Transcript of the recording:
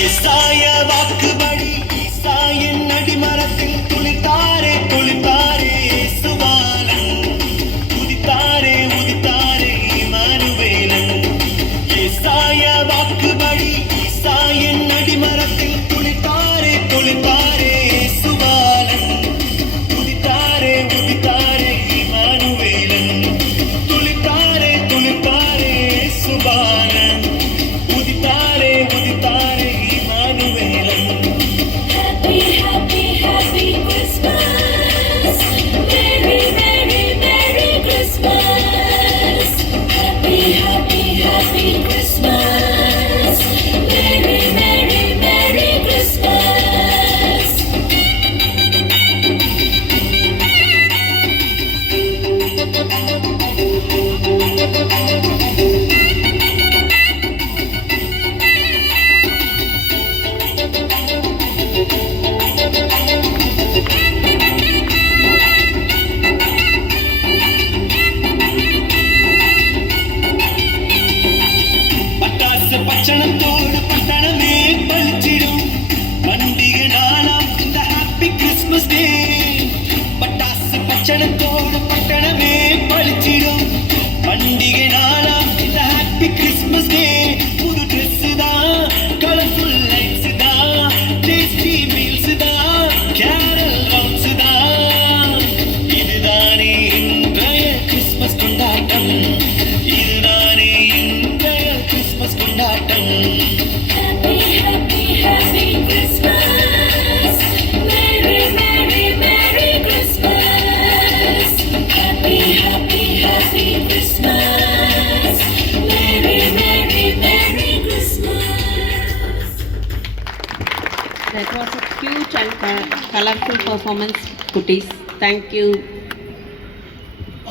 ஈசாய வாக்குபடி ஈசாயின் அடிமரத்தில் துளித்தாரே துளித்தாரே சுபாலன் உதித்தாரே உதித்தாரே இமானுவேலன். ஈசாய வாக்குபடி ஈசாயின் அடிமரத்தில் துளித்தாரே துளித்தாரே சுபாலன் உதித்தாரே உதித்தாரே இமானுவேலன். துளித்தாரே துளித்தாரே சுபாலன் உதித்தாரே உதித்தாரே. பச்சனத்தோடு பட்டணமே பழிச்சிடும் பண்டிகை நாளாம் இந்த ஹாப்பி கிறிஸ்மஸ் டே. பட்டாசு பச்சனத்தோடு பட்டணமே பழிச்சிடும் பண்டிகை நாளாம் இந்த ஹாப்பி கிறிஸ்மஸ் டே. புது ட்ரெஸ் தான், கலர்ஃபுல் லைட்ஸ் தான், டேஸ்டி மீல்ஸ் தான், கேரல் ரவுண்ட்ஸ் தான். இதுதானே இன்றைய கிறிஸ்மஸ் கொண்டாட்டம், இதுதானே இன்றைய கிறிஸ்மஸ் கொண்டாட்டம். Happy, happy, happy Christmas. Merry, merry, merry Christmas. Happy, happy, happy Christmas. Merry, merry, merry Christmas. That was a cute and colorful performance, Kutis. Thank you.